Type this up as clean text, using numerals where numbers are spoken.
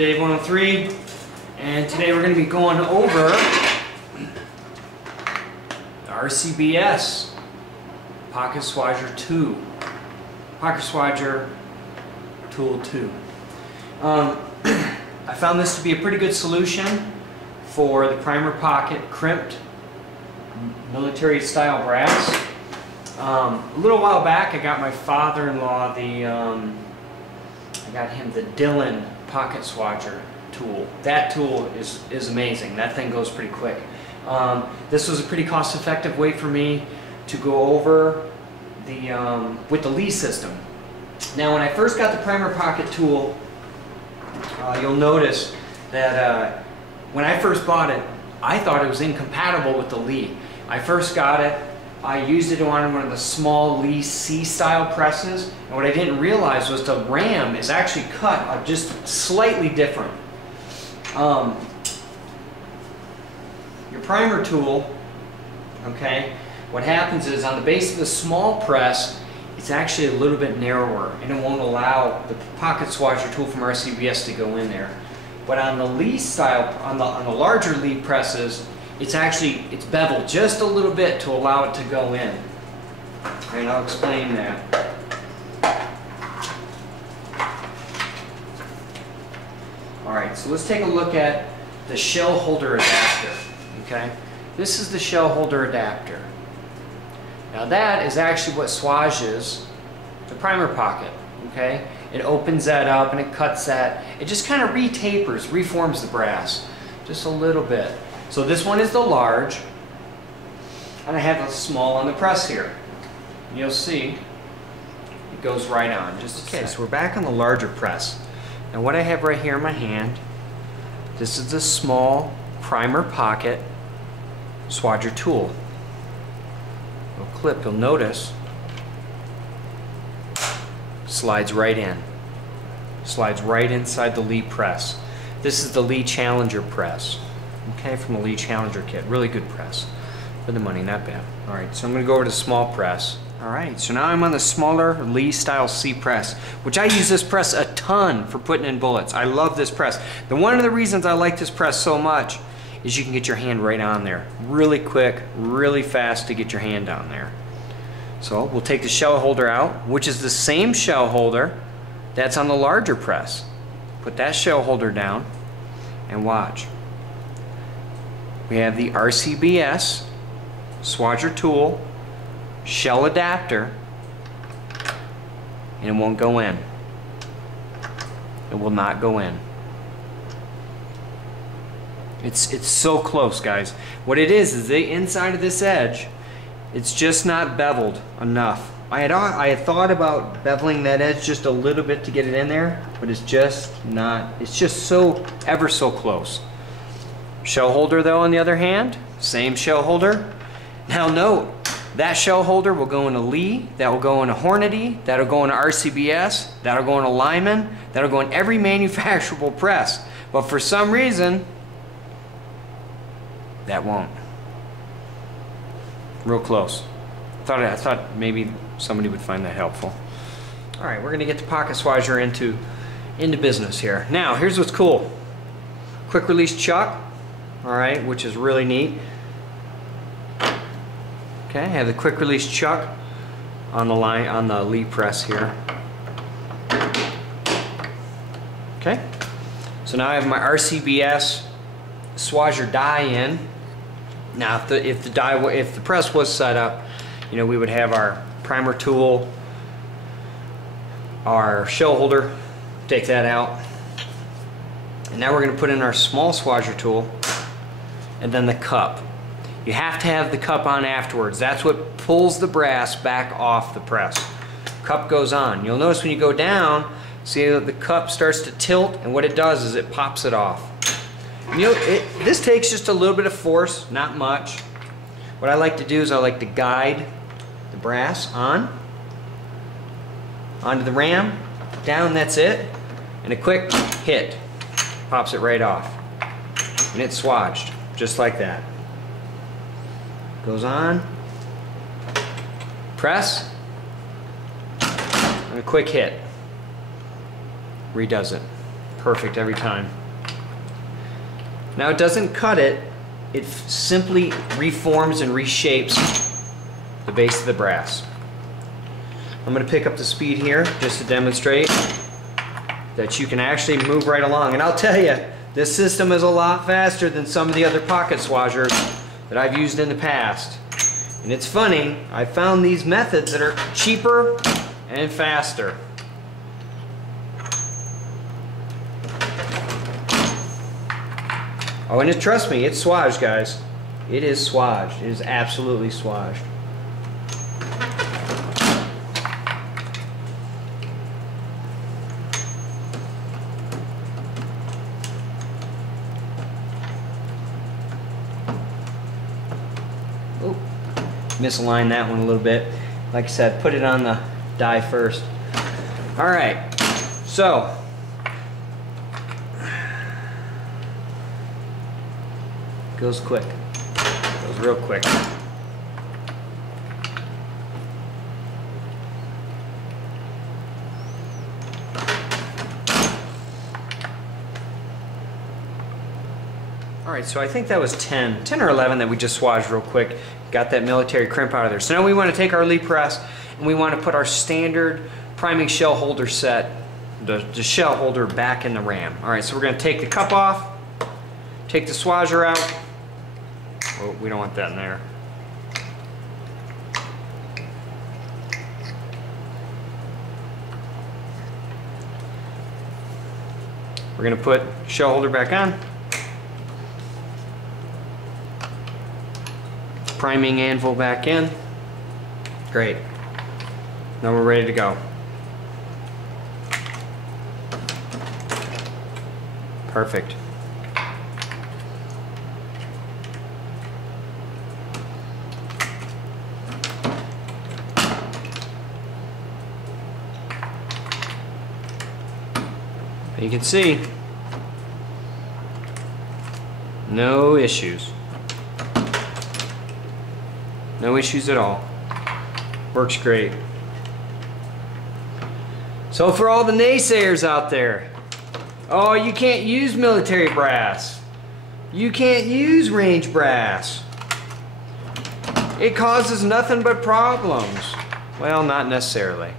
Dave 103, and today we're going to be going over the RCBS Pocket Swagger 2. Pocket Swagger Tool 2. I found this to be a pretty good solution for the primer pocket crimped military style brass. A little while back I got my father-in-law I got him the Dillon Pocket Swagger tool. That tool is amazing. That thing goes pretty quick. This was a pretty cost-effective way for me to go over with the Lee system. Now when I first got the primer pocket tool, you'll notice that when I first bought it, I thought it was incompatible with the Lee. I first got it, I used it on one of the small Lee C-style presses, and what I didn't realize was the ram is actually cut just slightly different. Your primer tool, okay, what happens is on the base of the small press, it's actually a little bit narrower, and it won't allow the Pocket Swagger tool from RCBS to go in there. But on the Lee style, on the larger Lee presses, it's beveled just a little bit to allow it to go in. And I'll explain that. Alright, so let's take a look at the shell holder adapter. Okay? This is the shell holder adapter. Now that is actually what swages the primer pocket. Okay? It opens that up and it cuts that. It just kind of reforms the brass just a little bit. So this one is the large, and I have a small on the press here. You'll see it goes right on. Okay, so we're back on the larger press. Now what I have right here in my hand, this is the small primer pocket swagger tool. Little clip, you'll notice, slides right in. Slides right inside the Lee press. This is the Lee Challenger press. Okay, from the Lee Challenger kit. Really good press. For the money, not bad. Alright, so I'm going to go over to small press. Alright, so now I'm on the smaller Lee style C press, which I use this press a ton for putting in bullets. I love this press. One of the reasons I like this press so much is you can get your hand right on there. Really quick, really fast to get your hand on there. So we'll take the shell holder out, which is the same shell holder that's on the larger press. Put that shell holder down and watch. We have the RCBS Swagger tool, shell adapter, and it won't go in. It will not go in. It's so close, guys. What it is the inside of this edge, it's just not beveled enough. I had thought about beveling that edge just a little bit to get it in there, but it's just not. It's just so ever so close. Shell holder though, on the other hand, same shell holder. Now note, that shell holder will go into Lee, that will go into Hornady, that'll go into RCBS, that'll go into Lyman, that'll go in every manufacturable press. But for some reason, that won't. Real close. I thought maybe somebody would find that helpful. Alright, we're gonna get the Pocket Swagger into business here. Now, here's what's cool. Quick release chuck. Alright, which is really neat. Okay, I have the quick release chuck on the line on the Lee press here. Okay, so now I have my RCBS Swagger die in. Now, if the press was set up, you know, we would have our primer tool, our shell holder. Take that out, and now we're going to put in our small swagger tool. And then the cup. You have to have the cup on afterwards. That's what pulls the brass back off the press. Cup goes on. You'll notice when you go down, see that the cup starts to tilt, and what it does is it pops it off. And this takes just a little bit of force, not much. What I like to do is I like to guide the brass onto the ram, down, that's it, and a quick hit pops it right off. And it's swaged. Just like that. Goes on, press, and a quick hit. Redoes it. Perfect every time. Now it doesn't cut it, it simply reforms and reshapes the base of the brass. I'm going to pick up the speed here just to demonstrate that you can actually move right along. And I'll tell you, this system is a lot faster than some of the other pocket swashers that I've used in the past. And it's funny, I found these methods that are cheaper and faster. Oh, and trust me, it's swaged, guys. It is swaged. It is absolutely swaged. Oh, misaligned that one a little bit. Like I said, put it on the die first. All right, so goes quick. Goes real quick. All right, so I think that was 10 or 11 that we just swatched real quick. Got that military crimp out of there. So now we want to take our lead press and we want to put our standard priming shell holder set, the shell holder back in the ram. All right, so we're going to take the cup off, take the swasher out. Oh, we don't want that in there. We're going to put shell holder back on. Priming anvil back in. Great. Now we're ready to go. Perfect. You can see, no issues. No issues at all. Works great. So for all the naysayers out there, oh, you can't use military brass. You can't use range brass. It causes nothing but problems. Well, not necessarily.